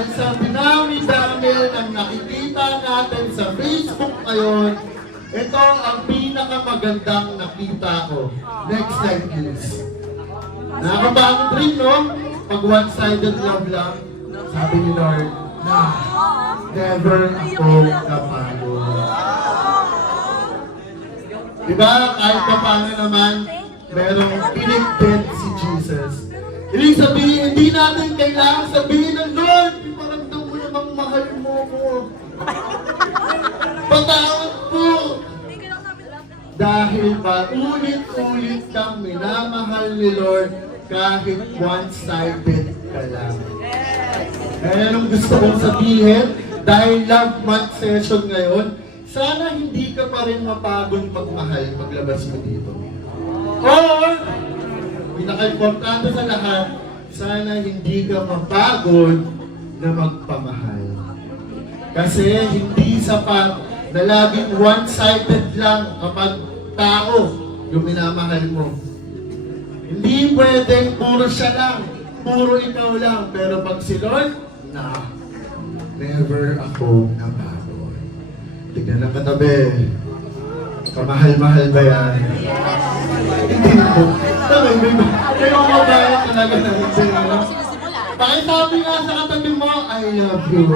dahil sa dinami-dami ng nakikita natin sa Facebook ngayon, ito ang pinakamagandang nakita ko. Next slide please. Nakakapagod rin, no? Pag one-sided love lang, sabi ni Lord, na never ako napagod. Diba? Kahit pa paano naman, merong pinigpit si Jesus. Ibig sabihin, hindi natin kailangan sabihin ng Lord, iparamdam mo namang mahal mo ko. Patawad po. Dahil ba, ulit-ulit kang minamahal ni Lord kahit one-sided ka lang. Kaya anong gusto kong sabihin, dahil love month session ngayon, sana hindi ka pa rin mapagod pagmahal paglabas mo dito. Or, pinaka-importante sa lahat, sana hindi ka mapagod na magpamahal. Kasi hindi sapat na laging one-sided lang kapag tao yung minamahal mo. Hindi pwedeng puro siya lang, puro ikaw lang. Pero pag si Lord, never ako napagod. Tignan ang katabi. Kamahal-mahal ba yan? Hindi po. May mga bayan talaga na hindi. Pakisabi nga sa katabi mo, I love you.